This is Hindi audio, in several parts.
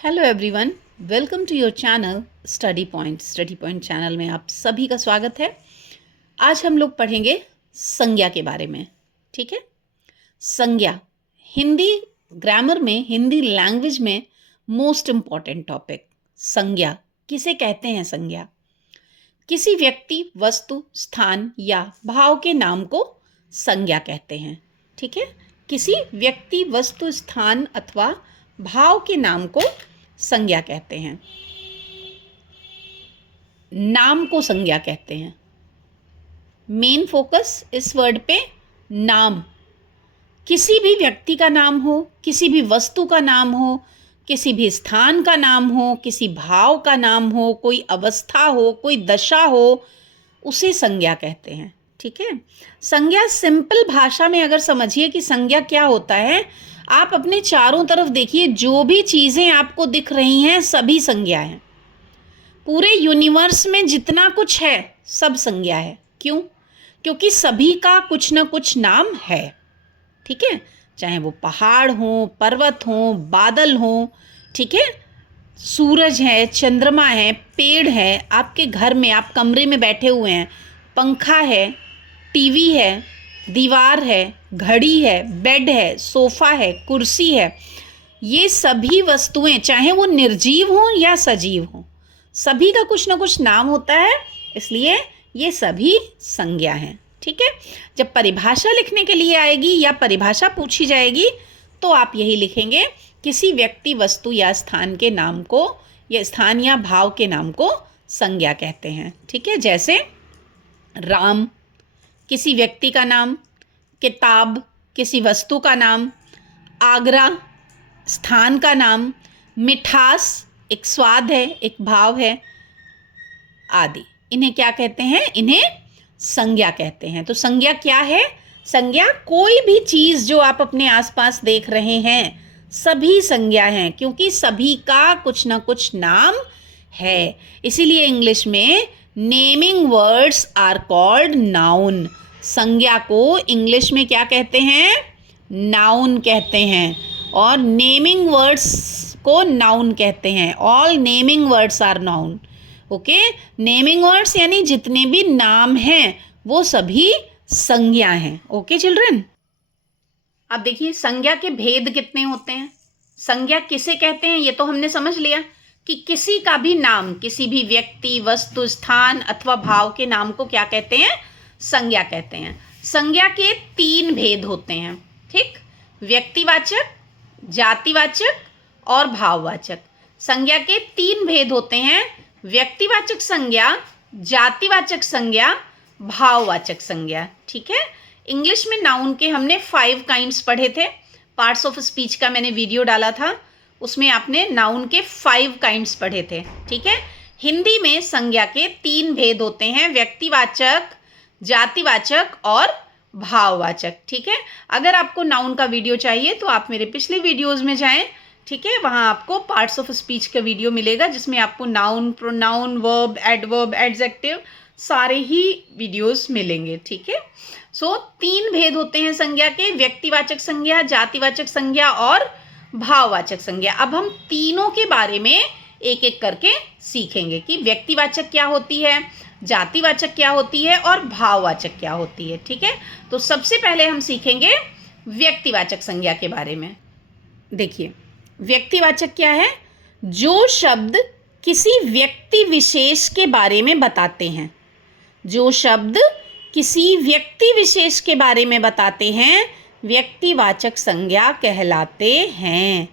Hello everyone, welcome to your channel study point channel में आप सभी का स्वागत है। आज हम लोग पढ़ेंगे संज्ञा के बारे में। ठीक है, संज्ञा हिंदी ग्रामर में, हिंदी लैंग्वेज में मोस्ट इम्पॉर्टेंट टॉपिक। संज्ञा किसे कहते हैं? संज्ञा किसी व्यक्ति, वस्तु, स्थान या भाव के नाम को संज्ञा कहते हैं। ठीक है, किसी व्यक्ति, वस्तु, स्थान अथवा भाव के नाम को संज्ञा कहते हैं। नाम को संज्ञा कहते हैं। मेन फोकस इस वर्ड पे नाम। किसी भी व्यक्ति का नाम हो, किसी भी वस्तु का नाम हो, किसी भी स्थान का नाम हो, किसी भाव का नाम हो, कोई अवस्था हो, कोई दशा हो, उसे संज्ञा कहते हैं। ठीक है, संज्ञा सिंपल भाषा में अगर समझिए कि संज्ञा क्या होता है, आप अपने चारों तरफ देखिए, जो भी चीज़ें आपको दिख रही हैं सभी संज्ञा हैं। पूरे यूनिवर्स में जितना कुछ है सब संज्ञा है। क्यों? क्योंकि सभी का कुछ ना कुछ नाम है। ठीक है, चाहे वो पहाड़ हो, पर्वत हो, बादल हो, ठीक है, सूरज है, चंद्रमा है, पेड़ है, आपके घर में आप कमरे में बैठे हुए हैं, पंखा है, टीवी है, दीवार है, घड़ी है, बेड है, सोफ़ा है, कुर्सी है, ये सभी वस्तुएं चाहे वो निर्जीव हों या सजीव हों, सभी का कुछ ना कुछ नाम होता है, इसलिए ये सभी संज्ञा हैं। ठीक है, जब परिभाषा लिखने के लिए आएगी या परिभाषा पूछी जाएगी तो आप यही लिखेंगे, किसी व्यक्ति, वस्तु या स्थान के नाम को, या स्थान या भाव के नाम को संज्ञा कहते हैं। ठीक है, जैसे राम किसी व्यक्ति का नाम, किताब किसी वस्तु का नाम, आगरा स्थान का नाम, मिठास एक स्वाद है, एक भाव है, आदि। इन्हें क्या कहते हैं? इन्हें संज्ञा कहते हैं। तो संज्ञा क्या है? संज्ञा कोई भी चीज़ जो आप अपने आसपास देख रहे हैं सभी संज्ञा हैं, क्योंकि सभी का कुछ ना कुछ नाम है। इसीलिए इंग्लिश में naming words are called noun. संज्ञा को इंग्लिश में क्या कहते हैं? नाउन कहते हैं, और नेमिंग वर्ड्स को नाउन कहते हैं। All naming words are noun. Okay, naming words यानी जितने भी नाम हैं वो सभी संज्ञा हैं। ओके चिल्ड्रन, अब देखिए संज्ञा के भेद कितने होते हैं। संज्ञा किसे कहते हैं ये तो हमने समझ लिया कि किसी का भी नाम, किसी भी व्यक्ति, वस्तु, स्थान अथवा भाव के नाम को क्या कहते हैं? संज्ञा कहते हैं। संज्ञा के 3 भेद होते हैं। ठीक, व्यक्तिवाचक, जातिवाचक और भाववाचक। संज्ञा के 3 भेद होते हैं, व्यक्तिवाचक संज्ञा, जातिवाचक संज्ञा, भाववाचक संज्ञा। ठीक है, इंग्लिश में नाउन के हमने 5 काइंड्स पढ़े थे। पार्ट्स ऑफ स्पीच का मैंने वीडियो डाला था, उसमें आपने नाउन के 5 काइंड्स पढ़े थे। ठीक है, हिंदी में संज्ञा के 3 भेद होते हैं, व्यक्तिवाचक, जातिवाचक और भाववाचक। ठीक है, अगर आपको नाउन का वीडियो चाहिए तो आप मेरे पिछले वीडियोस में जाएं। ठीक है, वहाँ आपको पार्ट्स ऑफ स्पीच का वीडियो मिलेगा जिसमें आपको noun, pronoun, verb, adverb, adjective सारे ही वीडियोस मिलेंगे। ठीक है, सो 3 भेद होते हैं संज्ञा के, व्यक्तिवाचक संज्ञा, जातिवाचक संज्ञा और भाववाचक संज्ञा। अब हम तीनों के बारे में एक एक करके सीखेंगे कि व्यक्तिवाचक क्या होती है, जातिवाचक क्या होती है और भाववाचक क्या होती है। ठीक है, तो सबसे पहले हम सीखेंगे व्यक्तिवाचक संज्ञा के बारे में। देखिए, व्यक्तिवाचक क्या है? जो शब्द किसी व्यक्ति विशेष के बारे में बताते हैं, जो शब्द किसी व्यक्ति विशेष के बारे में बताते हैं व्यक्तिवाचक संज्ञा कहलाते हैं।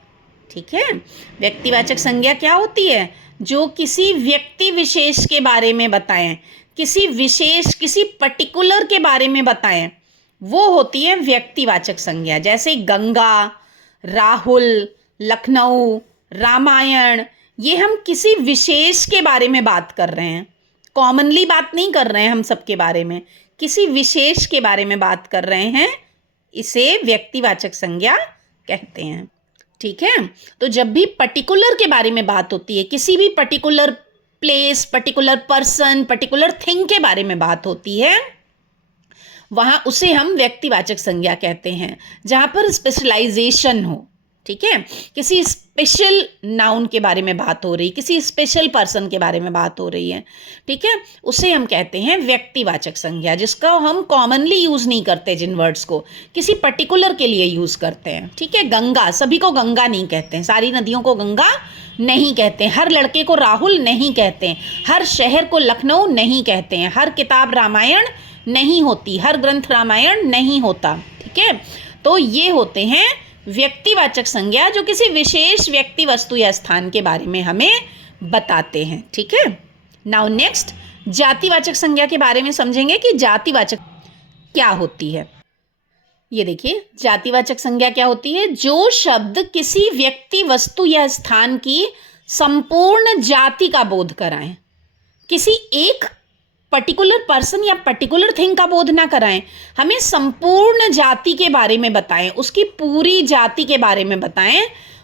ठीक है, व्यक्तिवाचक संज्ञा क्या होती है? जो किसी व्यक्ति विशेष के बारे में बताएं, किसी विशेष, किसी पर्टिकुलर के बारे में बताएं, वो होती है व्यक्तिवाचक संज्ञा। जैसे गंगा, राहुल, लखनऊ, रामायण, ये हम किसी विशेष के बारे में बात कर रहे हैं, कॉमनली बात नहीं कर रहे हैं हम सबके बारे में, किसी विशेष के बारे में बात कर रहे हैं, इसे व्यक्तिवाचक संज्ञा कहते हैं। ठीक है, तो जब भी पर्टिकुलर के बारे में बात होती है, किसी भी particular place, particular person, particular thing के बारे में बात होती है, वहाँ उसे हम व्यक्तिवाचक संज्ञा कहते हैं। जहाँ पर स्पेशलाइजेशन हो, ठीक है, किसी स्पेशल नाउन के बारे में बात हो रही, किसी स्पेशल पर्सन के बारे में बात हो रही है, ठीक है, उसे हम कहते हैं व्यक्तिवाचक संज्ञा, जिसका हम कॉमनली यूज़ नहीं करते, जिन वर्ड्स को किसी पर्टिकुलर के लिए यूज़ करते हैं, ठीक है। गंगा, सभी को गंगा नहीं कहते हैं, सारी नदियों को गंगा नहीं कहते हैं, हर लड़के को राहुल नहीं कहते हैं, हर शहर को लखनऊ नहीं कहते हैं, हर किताब रामायण नहीं होती, हर ग्रंथ रामायण नहीं होता, ठीक है। तो ये होते हैं व्यक्तिवाचक संज्ञा, जो किसी विशेष व्यक्ति, वस्तु या स्थान के बारे में हमें बताते हैं, ठीक है। नाउ नेक्स्ट जातिवाचक संज्ञा के बारे में समझेंगे कि जातिवाचक क्या होती है। ये देखिए, जातिवाचक संज्ञा क्या होती है? जो शब्द किसी व्यक्ति, वस्तु या स्थान की संपूर्ण जाति का बोध कराएं, किसी एक पर्टिकुलर पर्सन या पर्टिकुलर थिंग का बोध ना कराएं, हमें संपूर्ण जाति के बारे में बताएं, उसकी पूरी जाति के बारे में बताएं,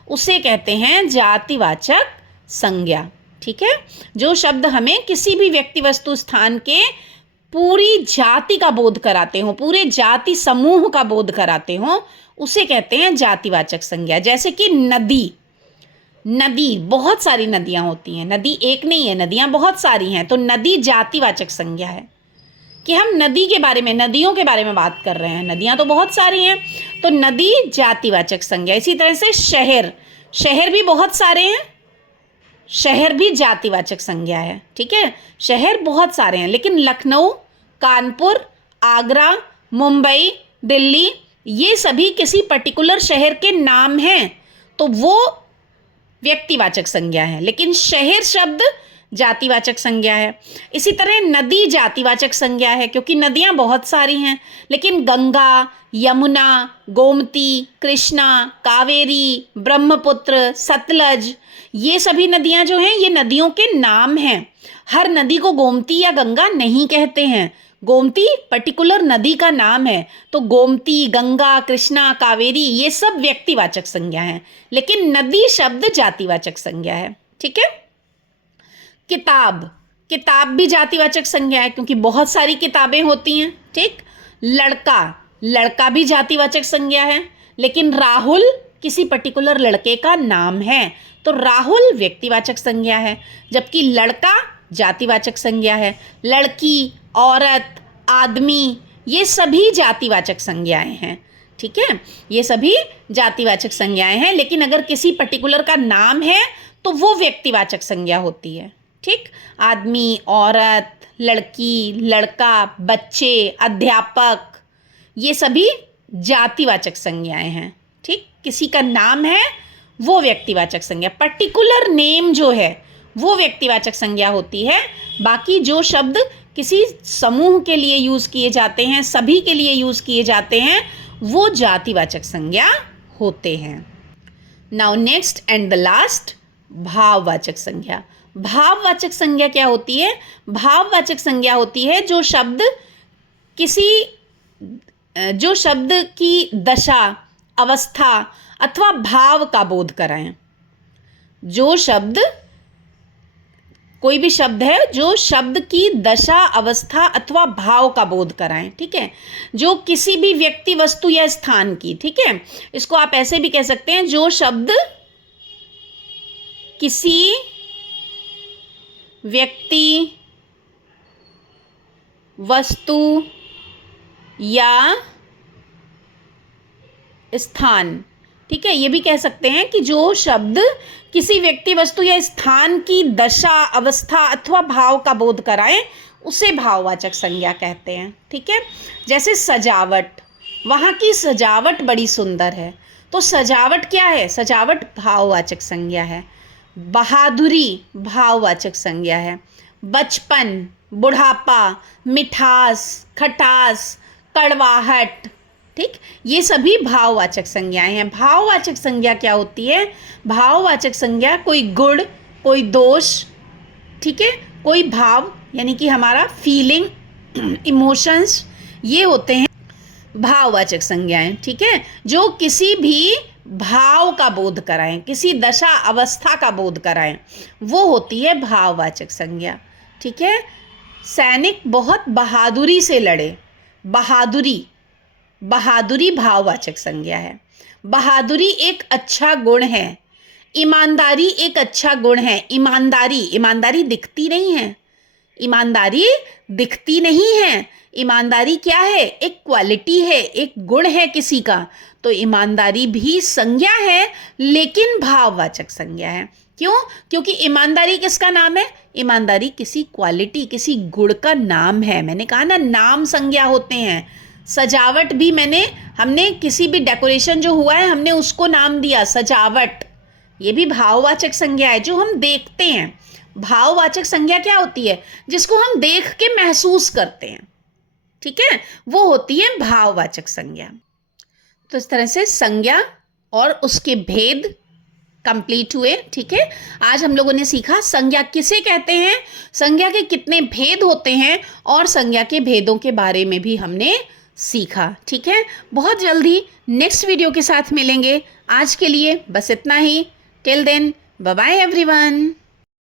उसे कहते हैं जातिवाचक संज्ञा, ठीक है। जो शब्द हमें किसी भी व्यक्ति, वस्तु, स्थान के पूरी जाति का बोध कराते हो, पूरे जाति समूह का बोध कराते हो, उसे कहते हैं जातिवाचक संज्ञा। जैसे कि नदी, नदी, बहुत सारी नदियां होती हैं, नदी एक नहीं है, नदियां बहुत सारी हैं, तो नदी जातिवाचक संज्ञा है कि हम नदी के बारे में, नदियों के बारे में बात कर रहे हैं, नदियां तो बहुत सारी हैं, तो नदी जातिवाचक संज्ञा। इसी तरह से शहर, शहर भी बहुत सारे हैं, शहर भी जातिवाचक संज्ञा है, ठीक है। शहर बहुत सारे हैं, लेकिन लखनऊ, कानपुर, आगरा, मुंबई, दिल्ली, ये सभी किसी पर्टिकुलर शहर के नाम हैं, तो वो व्यक्तिवाचक संज्ञा है, लेकिन शहर शब्द जातिवाचक संज्ञा है। इसी तरह नदी जातिवाचक संज्ञा है, क्योंकि नदियां बहुत सारी हैं, लेकिन गंगा, यमुना, गोमती, कृष्णा, कावेरी, ब्रह्मपुत्र, सतलज, ये सभी नदियां जो हैं, ये नदियों के नाम हैं। हर नदी को गोमती या गंगा नहीं कहते हैं, गोमती पर्टिकुलर नदी का नाम है, तो गोमती, गंगा, कृष्णा, कावेरी, ये सब व्यक्तिवाचक संज्ञा हैं, लेकिन नदी शब्द जातिवाचक संज्ञा है, ठीक है। किताब, किताब भी जातिवाचक संज्ञा है, क्योंकि बहुत सारी किताबें होती हैं, ठीक। लड़का, लड़का भी जातिवाचक संज्ञा है, लेकिन राहुल किसी पर्टिकुलर लड़के का नाम है, तो राहुल व्यक्तिवाचक संज्ञा है, जबकि लड़का जातिवाचक संज्ञा है। लड़की, औरत, आदमी, ये सभी जातिवाचक संज्ञाएं हैं, ठीक है, ये सभी जातिवाचक संज्ञाएं हैं, लेकिन अगर किसी पर्टिकुलर का नाम है तो वो व्यक्तिवाचक संज्ञा होती है, ठीक। आदमी, औरत, लड़की, लड़का, बच्चे, अध्यापक, ये सभी जातिवाचक संज्ञाएं हैं, ठीक। किसी का नाम है वो व्यक्तिवाचक संज्ञा, पर्टिकुलर नेम जो है वो व्यक्तिवाचक संज्ञा होती है। बाकी जो शब्द किसी समूह के लिए यूज़ किए जाते हैं, सभी के लिए यूज़ किए जाते हैं, वो जातिवाचक संज्ञा होते हैं। Now next and the last, भाववाचक संज्ञा। भाववाचक संज्ञा क्या होती है? भाववाचक संज्ञा होती है जो शब्द की दशा, अवस्था अथवा भाव का बोध कराएं। जो शब्द, कोई भी शब्द है जो शब्द की दशा, अवस्था अथवा भाव का बोध कराएं, ठीक है। जो किसी भी व्यक्ति, वस्तु या स्थान की, ठीक है, इसको आप ऐसे भी कह सकते हैं, जो शब्द किसी व्यक्ति, वस्तु या स्थान, ठीक है, ये भी कह सकते हैं कि जो शब्द किसी व्यक्ति, वस्तु या स्थान की दशा, अवस्था अथवा भाव का बोध कराएं, उसे भाववाचक संज्ञा कहते हैं, ठीक है। जैसे सजावट, वहाँ की सजावट बड़ी सुंदर है, तो सजावट क्या है? सजावट भाववाचक संज्ञा है। बहादुरी भाववाचक संज्ञा है। बचपन, बुढ़ापा, मिठास, खटास, कड़वाहट, ठीक, ये सभी भाववाचक संज्ञाएं हैं। भाववाचक संज्ञा क्या होती है? भाववाचक संज्ञा कोई गुण, कोई दोष, ठीक है, कोई भाव, यानी कि हमारा फीलिंग, इमोशंस, ये होते हैं भाववाचक संज्ञाएं, ठीक है, जो किसी भी भाव का बोध कराएं, किसी दशा, अवस्था का बोध कराएं, वो होती है भाववाचक संज्ञा, ठीक है। सैनिक बहुत बहादुरी से लड़े, बहादुरी, बहादुरी भाववाचक संज्ञा है। बहादुरी एक अच्छा गुण है, ईमानदारी एक अच्छा गुण है। ईमानदारी, ईमानदारी दिखती नहीं है, ईमानदारी दिखती नहीं है। ईमानदारी क्या है? एक क्वालिटी है, एक गुण है किसी का। तो ईमानदारी भी संज्ञा है, लेकिन भाववाचक संज्ञा है। क्यों? क्योंकि ईमानदारी किसका नाम है? ईमानदारी किसी क्वालिटी, किसी गुण का नाम है। मैंने कहा ना, नाम संज्ञा होते हैं। सजावट भी हमने किसी भी डेकोरेशन जो हुआ है, हमने उसको नाम दिया सजावट। ये भी भाववाचक संज्ञा है, जो हम देखते हैं। भाववाचक संज्ञा क्या होती है? जिसको हम देख के महसूस करते हैं, ठीक है, वो होती है भाववाचक संज्ञा। तो इस तरह से संज्ञा और उसके भेद कंप्लीट हुए। ठीक है, आज हम लोगों ने सीखा संज्ञा किसे कहते हैं, संज्ञा के कितने भेद होते हैं, और संज्ञा के भेदों के बारे में भी हमने सीखा। ठीक है, बहुत जल्दी नेक्स्ट वीडियो के साथ मिलेंगे। आज के लिए बस इतना ही। Till then, bye bye everyone.